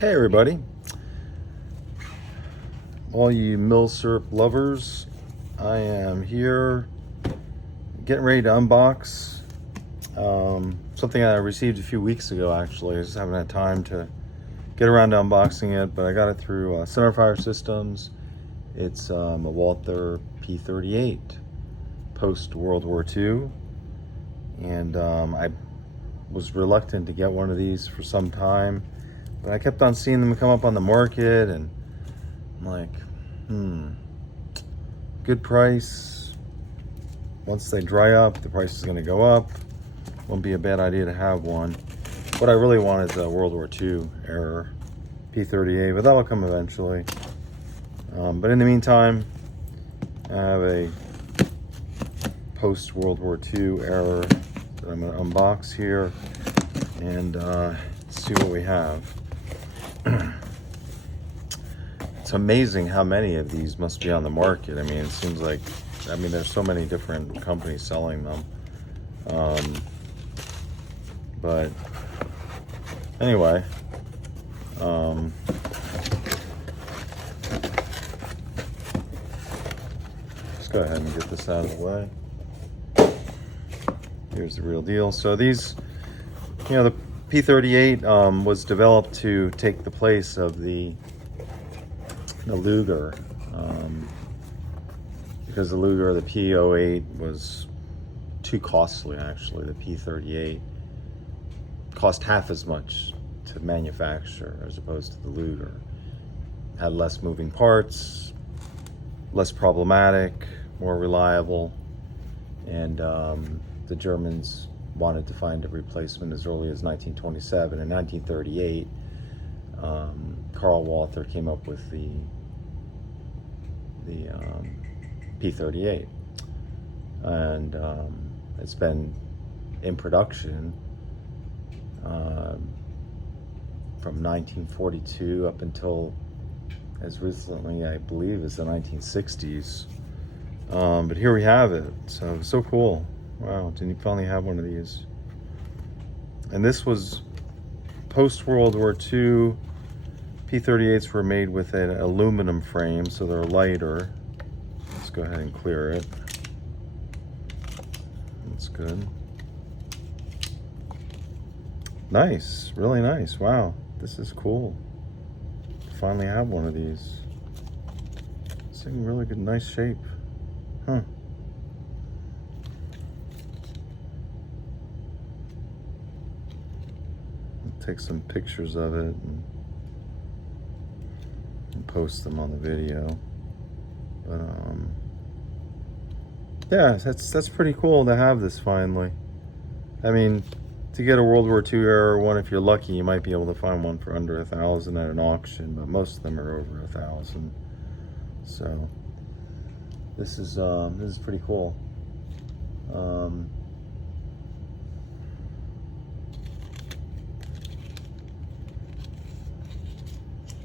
Hey everybody, all you mill syrup lovers, I am here getting ready to unbox something I received a few weeks ago. Actually, I just haven't had time to get around to unboxing it, but I got it through Centerfire Systems. It's a Walther P-38 post World War II, and I was reluctant to get one of these for some time, but I kept on seeing them come up on the market, and I'm like, good price. Once they dry up, the price is going to go up. Won't be a bad idea to have one. What I really want is a World War II era P-38, but that will come eventually. But in the meantime, I have a post-World War II era that I'm going to unbox here and see what we have. It's amazing how many of these must be on the market. I mean, it seems like, there's so many different companies selling them. But anyway, let's go ahead and get this out of the way. Here's the real deal. So these, the P-38 was developed to take the place of the Luger, because the Luger, the P-08, was too costly. Actually, the P-38 cost half as much to manufacture as opposed to the Luger. Had less moving parts, less problematic, more reliable, and the Germans wanted to find a replacement as early as 1927. In 1938, Karl Walther came up with the P-38, and it's been in production from 1942 up until as recently, I believe, as the 1960s. But here we have it. So cool. Wow, didn't you finally have one of these? And this was post World War II. P-38s were made with an aluminum frame, so they're lighter. Let's go ahead and clear it. That's good. Nice, really nice. Wow, this is cool. Finally have one of these. It's in really good, nice shape. Huh. I'll take some pictures of it and post them on the video. But yeah, that's pretty cool to have this finally. I mean, to get a World War II era one, if you're lucky, you might be able to find one for under $1,000 at an auction, but most of them are over $1,000. So this is pretty cool.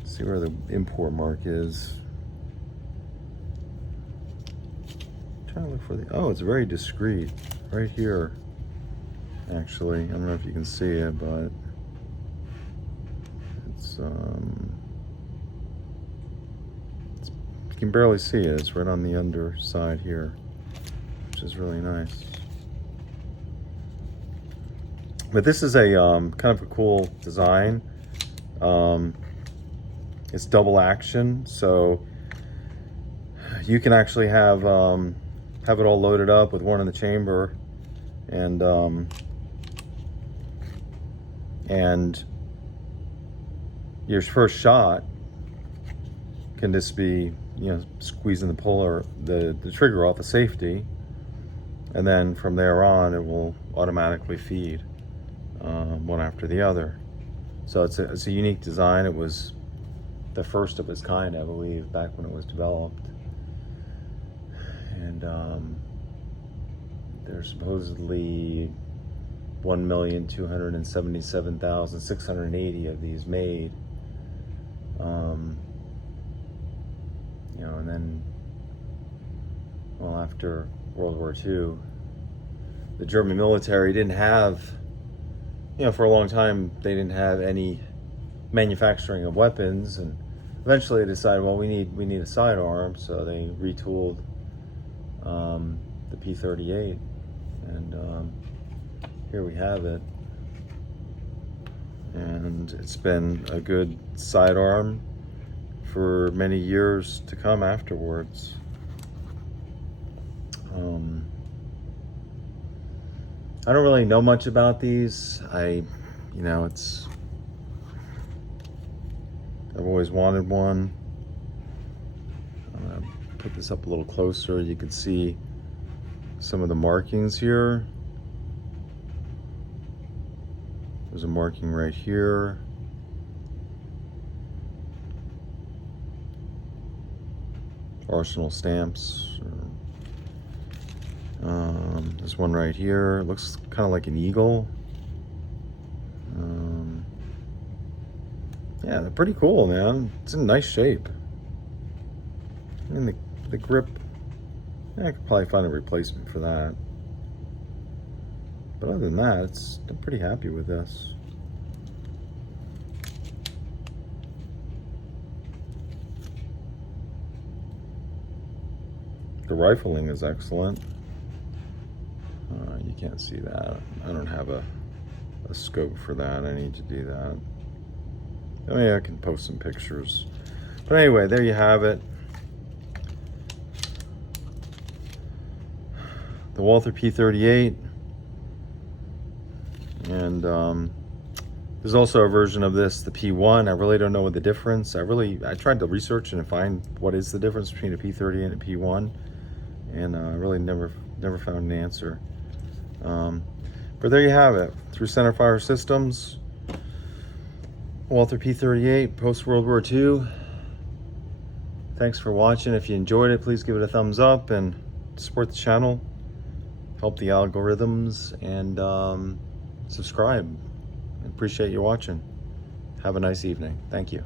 See where the import mark is. I'm trying to look for the, oh, it's very discreet right here. Actually, I don't know if you can see it, but it's you can barely see it. It's right on the underside here, which is really nice. But this is a kind of a cool design. It's double action, so you can actually have it all loaded up with one in the chamber, and your first shot can just be, squeezing the puller, the trigger off of safety, and then from there on it will automatically feed one after the other. So it's a unique design. It was the first of its kind, I believe, back when it was developed. And there's supposedly 1,277,680 of these made. And then, well, after World War II, the German military didn't have, for a long time, they didn't have any manufacturing of weapons, and eventually they decided, well, we need a sidearm, so they retooled the P-38, and here we have it. And it's been a good sidearm for many years to come afterwards. I don't really know much about these. I've always wanted one. I'm gonna put this up a little closer. You can see some of the markings here. There's a marking right here. Arsenal stamps. There's one right here. It looks kind of like an eagle. Yeah, they're pretty cool, man. It's in nice shape. And the grip, I could probably find a replacement for that. But other than that, I'm pretty happy with this. The rifling is excellent. You can't see that. I don't have a scope for that. I need to do that. I mean, I can post some pictures. But anyway, there you have it. The Walther P-38. And there's also a version of this, the P1. I really don't know what the difference. I tried to research and find what is the difference between a P-38 and a P1, and I really never found an answer. But there you have it. Through Centerfire Systems, Walther P-38, post-World War II. Thanks for watching. If you enjoyed it, please give it a thumbs up and support the channel. Help the algorithms, and subscribe. I appreciate you watching. Have a nice evening. Thank you.